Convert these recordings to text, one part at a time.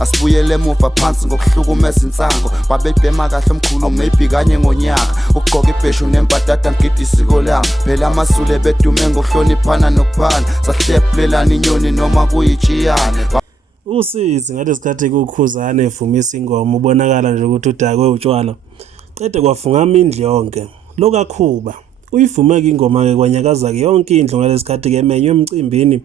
Asibuyele emuva phansi ngokuhlukumeza insango babebhema kahle omkhulu maybe kanye ngonyaka ugqoka ibheshu nembadada ngidi isiko lami phela amasule bedume ngokuhloniphana nokuphana sahlephulelana inyoni noma kuyijiyane. Usizi ngalesikhathi kukhuzana evumisa ingoma ubonakala nje ukuthi udakwe utshwala qede kwafungama indlu yonke lokakhuba uyivumeka ingoma-ke kwanyakaza-ke yonke indlu ngalesikhathi-ke emenywe emcimbini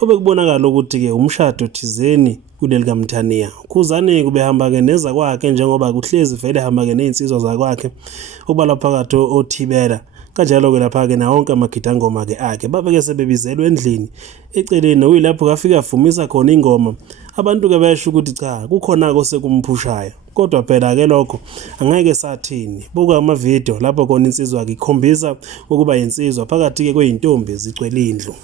obekubonakala ukuthi-ke umshado thizeni kuleli kaMthaniya. Khuzane-ke ubehamba-ke neza kwakhe njengoba kuhlezi vele ehamba-ke ney'nsizwa zakwakhe ukubala phakathi othibela kanjalo-ke lapha-ke na wonke amagidangoma-ke akhe babe-ke sebebizelwe endlini eceleni okuyilapho kafika avumisa khona ingoma abantu-ke bayasho ukuthi cha kukhona-ke osekumphushaya kodwa phela-ke lokho angeke sathini buka amavidiyo lapho khona insizwa-ke ikhombisa ukuba yinsizwa phakathi-ke kwey'ntombi zigcwele indlu.